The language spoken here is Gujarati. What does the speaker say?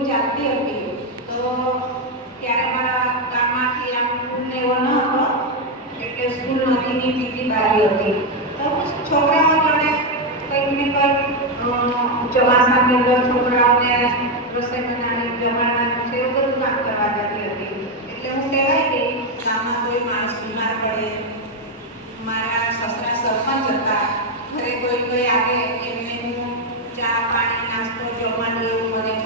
સ્કૂલ ચાલતી હતી તો ત્યારે મારા ગામમાંથી આમ સ્કૂલ ને એવો ન હતો એટલે સ્કૂલ નદીની બીજી બારી હતી તો છોકરાઓ જોડે કંઈક ને કંઈક ચોમાસાની અંદર છોકરાઓને રસોઈ બનાવી જમવાનું છે એવું બધું કામ કરવા જતી હતી એટલે હું કહેવાય કે ગામમાં કોઈ માણસ બીમાર પડે મારા સસરા સરપંચ હતા ઘરે કોઈ આવે એમને હું ચા પાણી નાસ્તો જમવાનું એવું મને